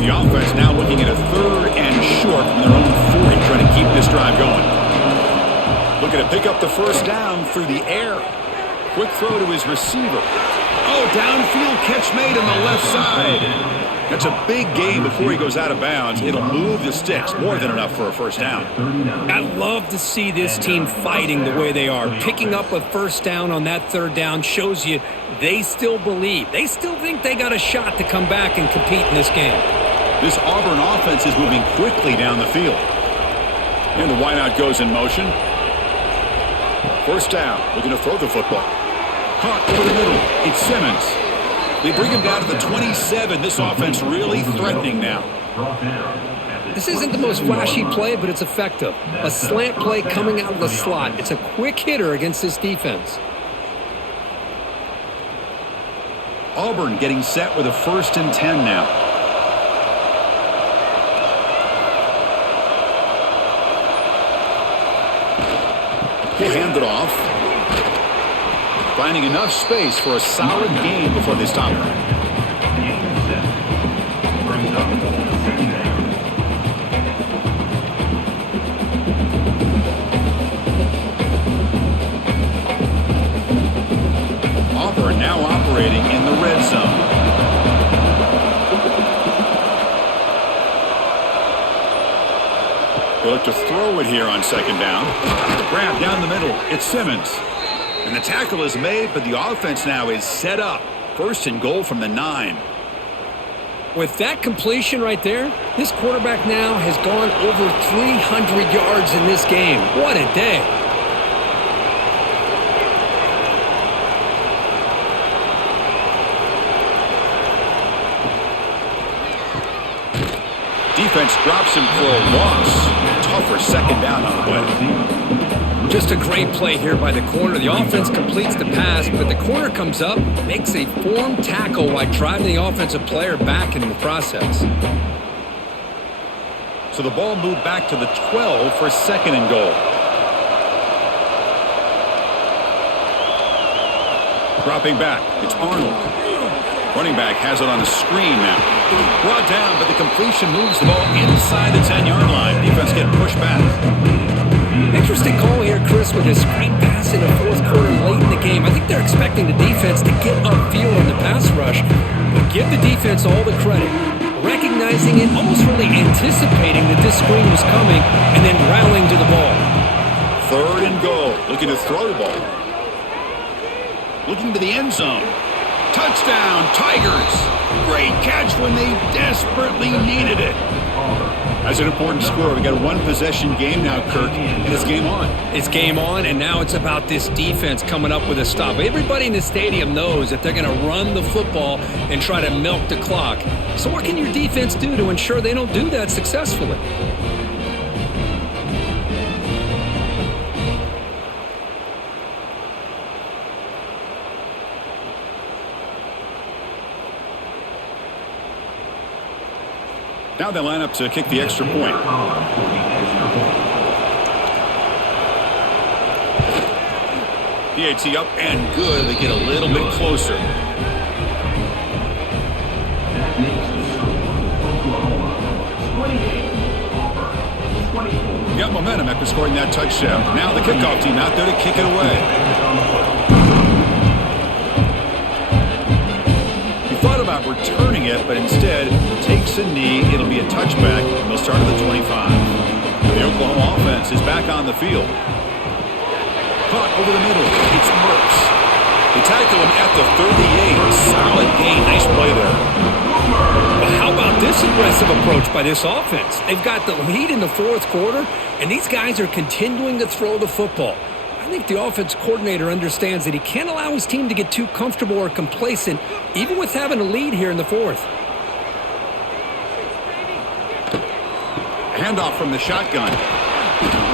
The offense now looking at a 3rd and short from their own 40, trying to keep this drive going. Looking to pick up the first down through the air. Quick throw to his receiver. Oh, downfield catch made on the left side. That's a big gain before he goes out of bounds. It'll move the sticks, more than enough for a first down. I love to see this team fighting the way they are. Picking up a first down on that 3rd down shows you they still believe. They still think they got a shot to come back and compete in this game. This Auburn offense is moving quickly down the field. And the wideout goes in motion. First down, looking to throw the football. Caught over the middle. It's Simmons. They bring him down to the 27. This offense really threatening now. This isn't the most flashy play, but it's effective. A slant play coming out of the slot. It's a quick hitter against this defense. Auburn getting set with a 1st and 10 now. He'll hand it off. Finding enough space for a solid gain before they stop him. Auburn now operating in the red zone. They look to throw it here on 2nd down. Grab down the middle. It's Simmons. And the tackle is made, but the offense now is set up. 1st and goal from the 9. With that completion right there, this quarterback now has gone over 300 yards in this game. What a day. Defense drops him for a loss. Tougher 2nd down on the way. Just a great play here by the corner. The offense completes the pass, but the corner comes up, makes a formed tackle while driving the offensive player back in the process. So the ball moved back to the 12 for 2nd and goal. Dropping back, it's Arnold. Running back has it on the screen now. Brought down, but the completion moves the ball inside the 10-yard line. Defense getting pushed back. Interesting call here, Chris, with a screen pass in the 4th quarter late in the game. I think they're expecting the defense to get upfield on the pass rush, but give the defense all the credit, recognizing it, almost really anticipating that this screen was coming, and then rallying to the ball. 3rd and goal, looking to throw the ball. Looking to the end zone. Touchdown, Tigers. Great catch when they desperately needed it. That's an important score. We got a one-possession game now, Kirk, and it's game on. It's game on, and now it's about this defense coming up with a stop. Everybody in the stadium knows that they're going to run the football and try to milk the clock. So what can your defense do to ensure they don't do that successfully? Now they line up to kick the extra point. PAT up and good. They get a little bit closer. Got momentum after scoring that touchdown. Now the kickoff team out there to kick it away. Thought about returning it, but instead takes a knee. It'll be a touchback. They'll start at the 25. The Oklahoma offense is back on the field. Caught over the middle. It's Mertz. They tackle him at the 38. Solid gain. Nice play there. Well, how about this aggressive approach by this offense? They've got the lead in the fourth quarter, and these guys are continuing to throw the football. I think the offense coordinator understands that he can't allow his team to get too comfortable or complacent, even with having a lead here in the fourth. Handoff from the shotgun.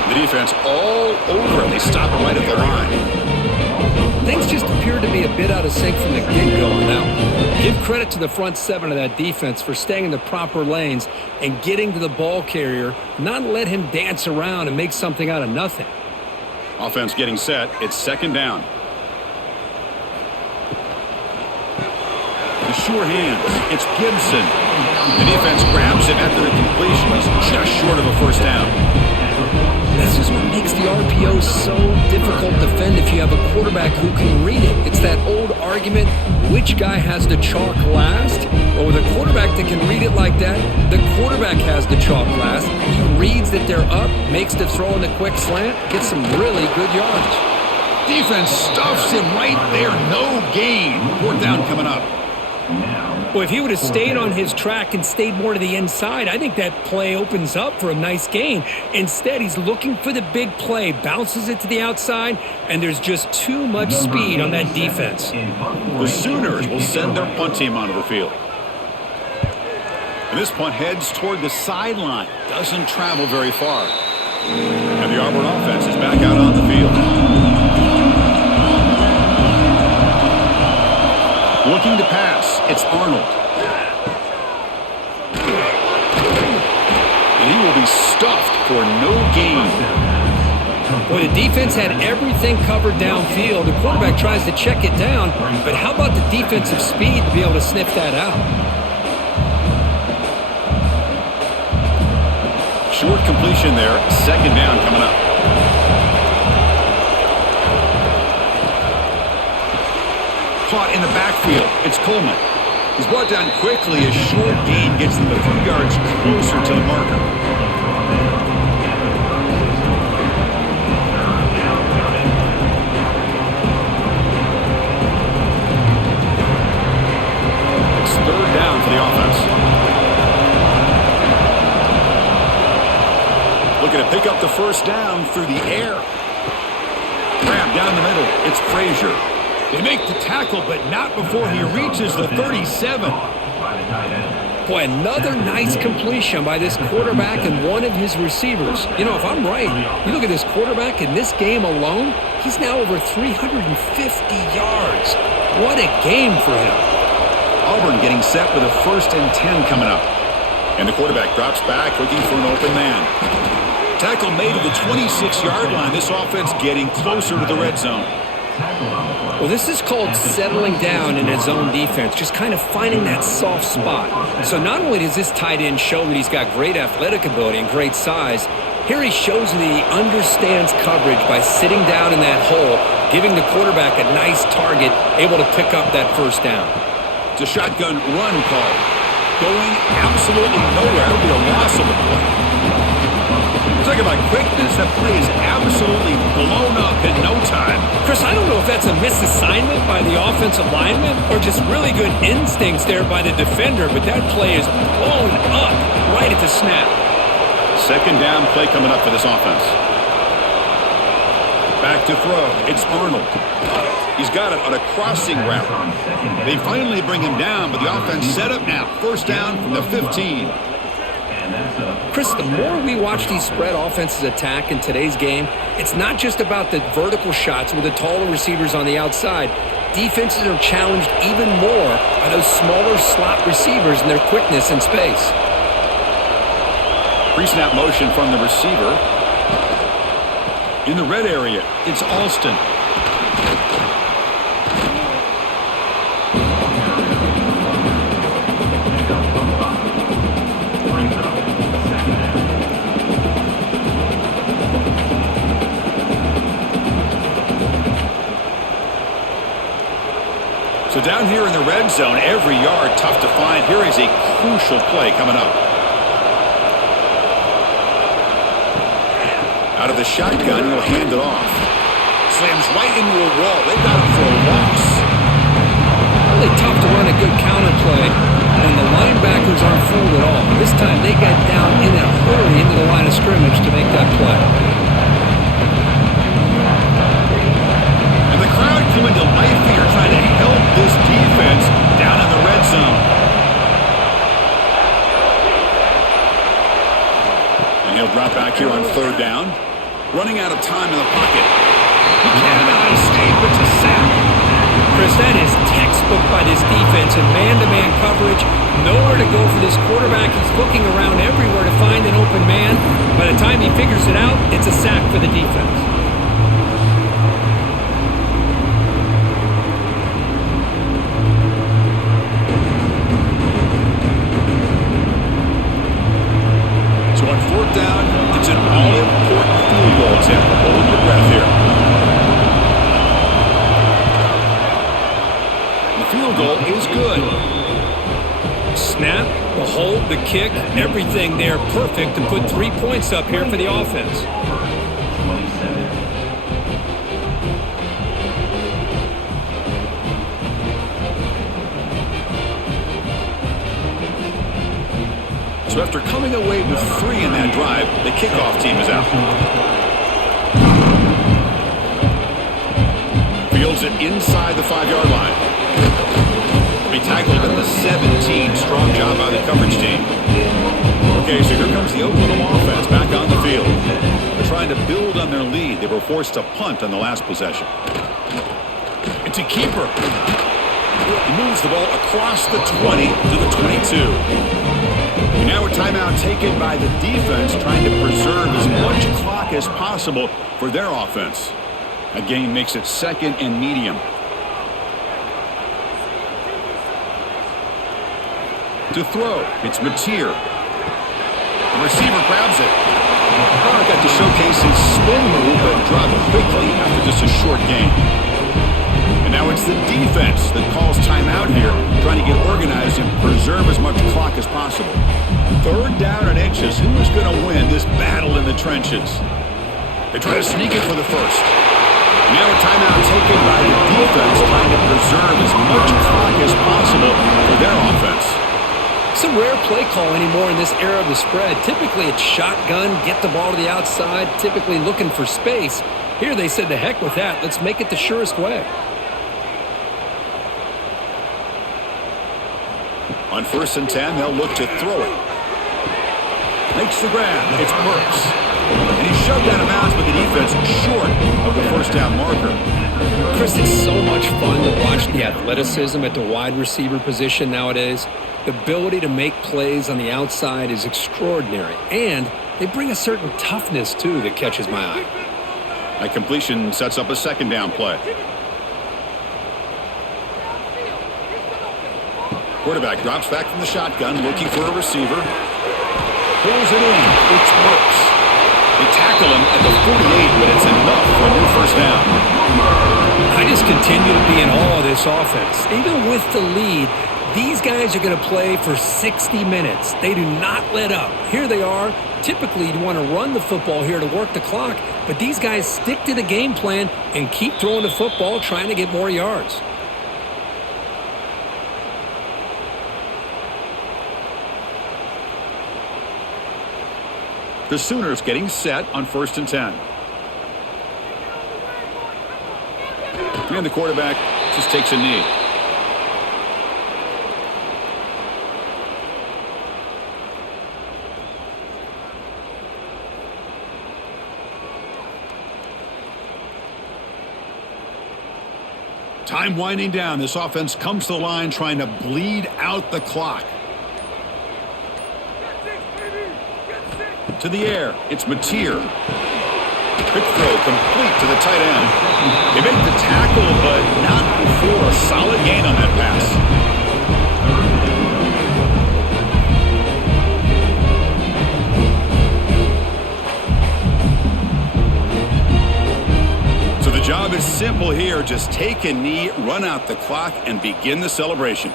The defense all over him. They stop it right at the line. Things just appear to be a bit out of sync from the get-go now. Give credit to the front seven of that defense for staying in the proper lanes and getting to the ball carrier, not let him dance around and make something out of nothing. Offense getting set. It's second down. The sure hands. It's Gibson. The defense grabs him after the completion. He's just short of a first down. This is what makes the RPO so difficult to defend if you have a quarterback who can read it. It's that old argument, which guy has the chalk last? Well, with a quarterback that can read it like that, the quarterback has the chalk last. He reads that they're up, makes the throw in the quick slant, gets some really good yardage. Defense stuffs him right there. No gain. Fourth down coming up. Well, if he would have stayed on his track and stayed more to the inside, I think that play opens up for a nice gain. Instead, he's looking for the big play, bounces it to the outside, and there's just too much speed on that defense. The Sooners will send their punt team onto the field. And this punt heads toward the sideline. Doesn't travel very far. And the Auburn offense is back out on the field. Looking to pass, it's Arnold. And he will be stuffed for no gain. Well, the defense had everything covered downfield. The quarterback tries to check it down, but how about the defensive speed to be able to sniff that out? Short completion there, second down coming up. Caught in the backfield. It's Coleman. He's brought down quickly. A short gain gets them a few yards closer to the marker. It's third down for the offense. Looking to pick up the first down through the air. Grab down the middle. It's Frazier. They make the tackle, but not before he reaches the 37. Boy, another nice completion by this quarterback and one of his receivers. You know, if I'm right, you look at this quarterback in this game alone, he's now over 350 yards. What a game for him. Auburn getting set with a 1st and 10 coming up. And the quarterback drops back, looking for an open man. Tackle made at the 26-yard line. This offense getting closer to the red zone. Well, this is called settling down in his zone defense, just kind of finding that soft spot. So not only does this tight end show that he's got great athletic ability and great size, here he shows that he understands coverage by sitting down in that hole, giving the quarterback a nice target, able to pick up that first down. It's a shotgun run call. Going absolutely nowhere. It'll be a loss of the play. Talk about quickness. That play is absolutely blown up in no time. Chris, I don't know if that's a misassignment by the offensive lineman or just really good instincts there by the defender, but that play is blown up right at the snap. second down play coming up for this offense. Back to throw. It's Arnold. He's got it on a crossing route. They finally bring him down, but the offense set up now. First down from the 15. Chris, the more we watch these spread offenses attack in today's game, it's not just about the vertical shots with the taller receivers on the outside. Defenses are challenged even more by those smaller slot receivers and their quickness in space. Pre-snap motion from the receiver. In the red area, it's Alston. So down here in the red zone, every yard tough to find. Here is a crucial play coming up. Out of the shotgun, he'll hand it off. Slams right into a wall. They've got him for a loss. Really tough to run a good counter play when the linebackers aren't fooled at all. This time they got down in a hurry into the line of scrimmage to make that play. And the crowd coming to life here trying to help this defense down in the red zone. And he'll drop back here on third down. Running out of time in the pocket. He cannot escape. It's a sack. Chris, that is textbook by this defense in man-to-man coverage. Nowhere to go for this quarterback. He's looking around everywhere to find an open man. By the time he figures it out, it's a sack for the defense. So on fourth down, it's an all-important field goal attempt. Hold your breath here. The field goal is good. Snap, the hold, the kick, everything there perfect to put 3 points up here for the offense. 27. So after coming away with 3 in that drive, the kickoff team is out. Fields it inside the 5-yard line. He tackled at the 17. Strong job by the coverage team. Okay, so here comes the Oklahoma offense back on the field. They're trying to build on their lead. They were forced to punt on the last possession. It's a keeper. He moves the ball across the 20 to the 22. And now a timeout taken by the defense, trying to preserve as much clock as possible for their offense. A game makes it second and medium. To throw, it's Mateer. The receiver grabs it. Got to showcase his spin move, but dropped quickly after just a short gain. And now it's the defense that calls timeout here, trying to get organized and preserve as much clock as possible. Third down and inches. Who is going to win this battle in the trenches? They try to sneak it for the first. Now a timeout taken by the defense, trying to preserve as much clock as possible for their offense. It's a rare play call anymore in this era of the spread. Typically it's shotgun, get the ball to the outside, typically looking for space. Here they said, the heck with that. Let's make it the surest way. On 1st and 10, they'll look to throw it. Makes the grab. It's Burks. And he's shoved out of bounds, but the defense short of the first down marker. Chris, it's so much fun to watch the athleticism at the wide receiver position nowadays. The ability to make plays on the outside is extraordinary. And they bring a certain toughness, too, that catches my eye. That completion sets up a second down play. Quarterback drops back from the shotgun, looking for a receiver. Pulls it in. It's Burks. They tackle him at the 48, but it's enough for a new first down. I just continue to be in awe of this offense. Even with the lead, these guys are going to play for 60 minutes. They do not let up. Here they are. Typically, you want to run the football here to work the clock, but these guys stick to the game plan and keep throwing the football, trying to get more yards. The Sooners getting set on 1st and 10. And the quarterback just takes a knee. Time winding down. This offense comes to the line trying to bleed out the clock. To the air. It's Mateer. Quick throw complete to the tight end. They make the tackle, but not before a solid gain on that pass. So the job is simple here. Just take a knee, run out the clock, and begin the celebration.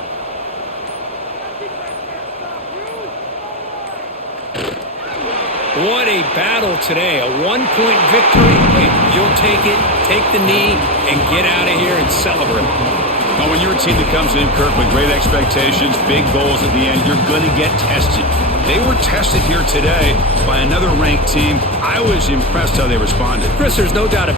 What a battle today. A one-point victory. You'll take it, take the knee, and get out of here and celebrate. Now, when you're a team that comes in, Kirk, with great expectations, big goals at the end, you're going to get tested. They were tested here today by another ranked team. I was impressed how they responded. Chris, there's no doubt about it.